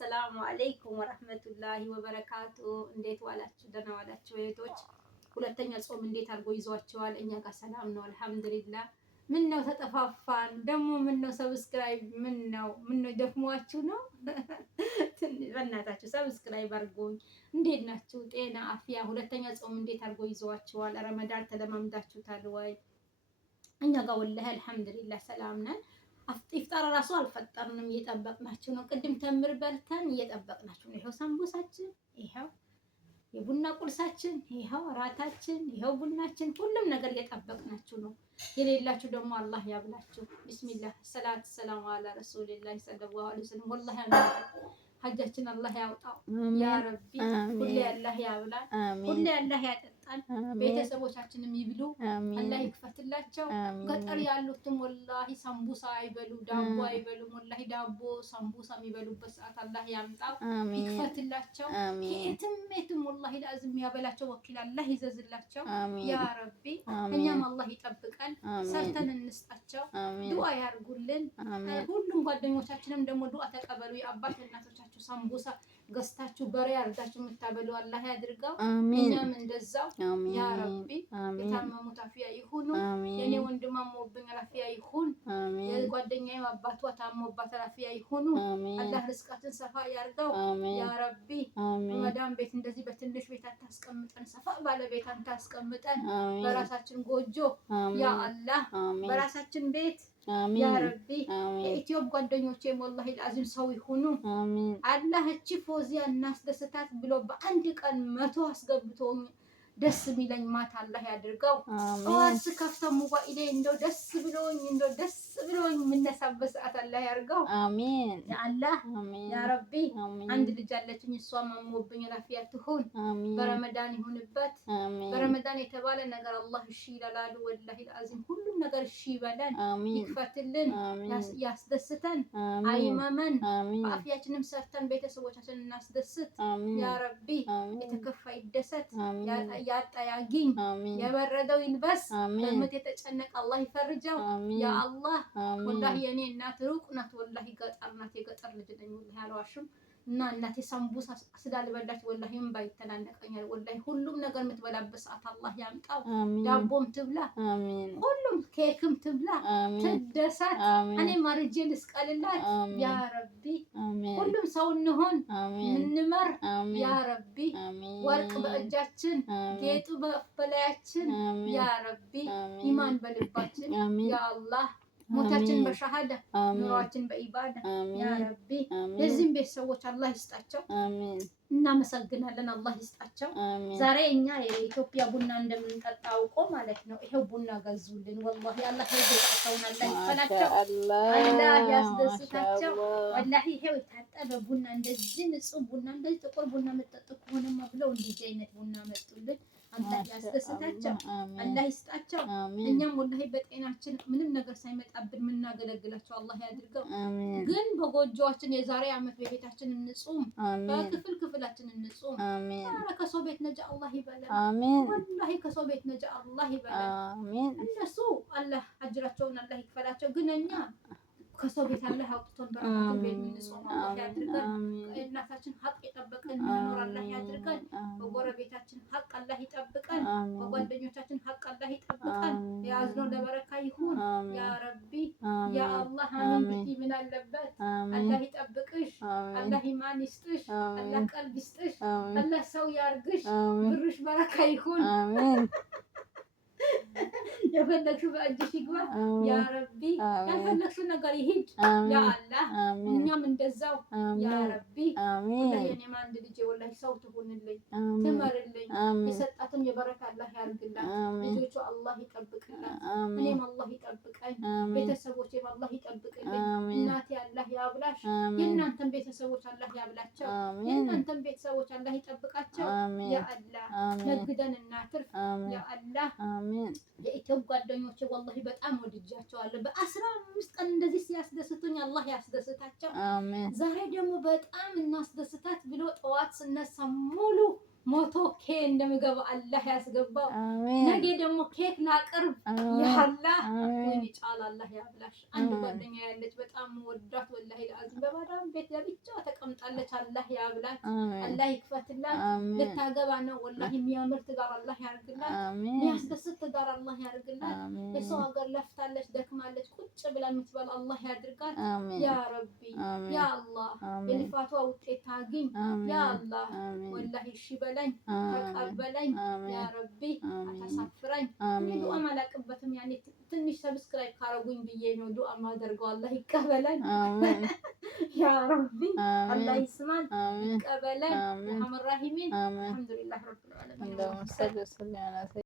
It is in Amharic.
አሰላሙ አለይኩም ወረህመቱላሂ ወበረካቱ። እንዴት ዋላችሁ? ደህና ዋላችሁ እህቶች? ሁለተኛ ጾም እንዴት አድርጎ ይዟቸዋል? እኛ ጋር ሰላም ነው አልሐምዱሊላህ። ምን ነው ተጠፋፋን ደግሞ? ምን ነው ሰብስክራይብ? ምን ነው ደክሟችሁ ነው? በእናታችሁ ሰብስክራይብ አድርጉኝ። እንዴት ናችሁ? ጤና አፍያ? ሁለተኛ ጾም እንዴት አድርጎ ይዟቸዋል? ረመዳን ተለማምዳችሁታል ወይ? እኛ ጋር ወላሂ አልሐምዱሊላህ ሰላም ነን። ኢፍጣር ራሱ አልፈጠርንም፣ እየጠበቅናችሁ ነው። ቅድም ተምር በልተን እየጠበቅናችሁ ነው። ይኸው ሰንቡሳችን፣ ይኸው የቡና ቁርሳችን፣ ይኸው ራታችን፣ ይኸው ቡናችን፣ ሁሉም ነገር እየጠበቅናችሁ ነው። የሌላችሁ ደግሞ አላህ ያብላችሁ። ቢስሚላህ ሰላት ሰላም አላ ረሱሊላህ ሰለላሁ ዐለይሂ ወሰለም። ወላሂ ሀጃችን አላህ ያውጣው ያ ረቢ። ሁሌ አላህ ያብላል፣ ሁሌ አላህ ያጠጣል። ቤተሰቦቻችንም ይብሉ፣ አላህ ይክፈትላቸው። ገጠር ያሉትም ወላሂ ሰንቡሳ አይበሉ፣ ዳቦ አይበሉ። ወላሂ ዳቦ ሰንቡሳ የሚበሉበት ሰዓት አላህ ያምጣው፣ ይክፈትላቸው። የትም ወላሂ ለአዝም ያበላቸው ወኪል አላህ ይዘዝላቸው ያ ረቢ። እኛም አላህ ይጠብቀን፣ ሰርተን እንስጣቸው፣ ዱዓ ያርጉልን። ሁሉም ጓደኞቻችንም ደግሞ ዱዓ ተቀበሉ። የአባት እናቶቻችሁ ሰንቡሳ ገዝታችሁ በሬ አርጋችሁ የምታበሉ አላህ ያድርገው። እኛም እንደዛው ያ ረቢ። የታመሙት አፍያ ይሁኑ። የኔ ወንድም አሞብኝ አፍያ ይሁን። የጓደኛዬ አባቷ ታሞባት አፍያ ይሁኑ። አላህ ርስቃችን ሰፋ ያርገው ያ ረቢ። መዳም ቤት እንደዚህ በትንሽ ቤት አታስቀምጠን፣ ሰፋ ባለ ቤት አታስቀምጠን። በራሳችን ጎጆ ያ አላህ፣ በራሳችን ቤት ያ ረቢ። የኢትዮጵያ ጓደኞቼ ወላሂ ለአዚም ሰው ይሁኑ። አላህ እቺ ፎዚያ እናስደስታት ብሎ በአንድ ቀን 100 አስገብቶኝ ደስ የሚለኝ ማታ አላህ ያድርገው። ጠዋት ስከፍተው ሞባይሌ እንደው ደስ ብሎኝ የምነሳበት ሰዓት አላህ ያድርገው። አሜን ያ አላህ ያ ረቢ። አንድ ልጅ አለችኝ፣ እሷም አሞብኝ አፍያ ትሁን። በረመዳን ይሁንበት። በረመዳን የተባለ ነገር አላህ እሺ ይላሉ። ወላሂ ለአዚም ሁሉም ነገር እሺ ይበለን፣ ይክፈትልን፣ ያስደስተን፣ አይመመን። በአፍያችንም ሰርተን ቤተሰቦቻችንን እናስደስት ያ ረቢ። የተከፋ ይደሰት፣ ያጣ ያግኝ፣ የበረደው ይልበስ። በእምነት የተጨነቀ አላህ ይፈርጀው ያ አላህ። ወላሂ የኔ እናት ሩቅ ናት፣ ወላሂ ገጠር ናት። የገጠር ልጅ ነኝ ወላሂ አልዋሽም። እና እናቴ ሰንቡሳ ስላልበላች ወላሂ እምባ ይተናነቀኛል። ወላሂ ሁሉም ነገር የምትበላበት ሰዓት አላህ ያምጣው። ዳቦም ትብላ፣ ሁሉም ኬክም ትብላ፣ ትደሰት። እኔም አርጄ ልስቀልላት ያ ረቢ። ሁሉም ሰው እንሆን እንመር ያ ረቢ። ወርቅ በእጃችን፣ ጌጡ በላያችን ያ ረቢ። ኢማን በልባችን ያ አላህ። ሞታችን በሸሃዳ ኑሯችን በኢባዳ ያ ረቢ። የዚህም ቤተሰቦች አላህ ይስጣቸው። እናመሰግናለን፣ አላህ ይስጣቸው። ዛሬ እኛ የኢትዮጵያ ቡና እንደምንጠጣ አውቆ ማለት ነው። ይሄው ቡና ገዙልን። ወላሂ አላህ ይገዛቸውን፣ አላህ ይፈላቸው፣ አላህ ያስደስታቸው። ወላሂ ይሄው የታጠበ ቡና፣ እንደዚህ ንጹህ ቡና፣ እንደዚህ ጥቁር ቡና የምትጠጡ ከሆነማ ብለው እንደዚህ አይነት ቡና መጡልን። አላህ ያስደስታቸው፣ አላህ ይስጣቸው። እኛም ወላሂ በጤናችን ምንም ነገር ሳይመጣብን የምናገለግላቸው አላህ ያድርገው። ግን በጎጆዋችን የዛሬ ዓመት በቤታችን እንጹም፣ በክፍል ክፍላችን እንጹም። ኧረ ከሰው ቤት ነጃ አላህ ይበለን። ወላሂ ከሰው ቤት ነጃ አላህ ይበለን። እነሱ አላህ አጅራቸውን አላህ ይክፈላቸው። ግን እኛ ከሰው ቤት አላህ አውጥቶን በረከቱን ቤት የምንጾም አላህ ያድርገን። እናታችን ሀቅ የጠበቀን እንኖር አላህ ያድርገን። በጎረቤታችን ሀቅ አላህ ይጠብቀን። በጓደኞቻችን ሀቅ አላህ ይጠብቀን። የያዝነው ለበረካ ይሁን ያ ረቢ ያ አላህ። አሚን ብትይ ምን አለበት? አላህ ይጠብቅሽ፣ አላህ ኢማን ይስጥሽ፣ አላህ ቀልብ ይስጥሽ፣ አላህ ሰው ያርግሽ፣ ብርሽ በረካ ይሁን። የፈለግሽው በእጅሽ ይግባ ያ ረቢ። ያልፈለግሽው ነገር ይሂድ ያ አላህ። እኛም እንደዛው ያ ረቢ። የኔም አንድ ልጄ ወላሂ ሰው ትሁንልኝ፣ ትመርልኝ። የሰጣትም የበረካ አላህ ያርግላት። ልጆቹ አላህ ይጠብቅላት፣ እኔም አላህ ይጠብቀኝ፣ ቤተሰቦቼም አላህ ይጠብቅልኝ። እናቴ አላህ ያብላሽ፣ የእናንተም ቤተሰቦች አላህ ያብላቸው፣ የእናንተም ቤተሰቦች አላህ ይጠብቃቸው ያ አላህ። ነግደን እናትርፍ ያ አላህ። የኢትዮጵያ ጓደኞቼ ወላሂ በጣም ወድጃቸዋለሁ። በ15 ቀን እንደዚህ ሲያስደስቱኝ አላህ ያስደስታቸው። ዛሬ ደግሞ በጣም እናስደስታት ብሎ ጠዋት ስነሳ ሙሉ ሞቶ ኬክ እንደምገባ አላህ ያስገባው። ነገ ደግሞ ኬክ ላቅርብ ያላ ወይኔ ጫላ አላህ ያብላሽ። አንድ ጓደኛ ያለች በጣም ወዳት ወላሂ ለአዝም በባዳም ቤት ለብቻዋ ተቀምጣለች። አላህ ያብላት፣ አላህ ይክፈትላት። ልታገባ ነው ወላሂ። የሚያምር ትዳር አላህ ያርግላት፣ የሚያስደስት ትዳር አላህ ያርግላት። የሰው ሀገር ለፍታለች ደክማለች፣ ቁጭ ብላ የምትበላ አላህ ያድርጋት ያ ረቢ ያ አላህ። የልፋቷ ውጤት ታግኝ ያ አላህ። ወላሂ እሺ በለኝ ተቀበለኝ ያ ረቢ። አታሳፍረኝ። እኔ ዱዓ አላቅበትም። ያኔ ትንሽ ሰብስክራይብ ካረጉኝ ብዬ ነው ዱዓ ማደርገው። አላህ ይቀበለኝ ያ ረቢ። አላህ ይስማን ይቀበለኝ። አርሐመር ራሒሚን። አልሐምዱሊላህ ረብል ዓለሚን።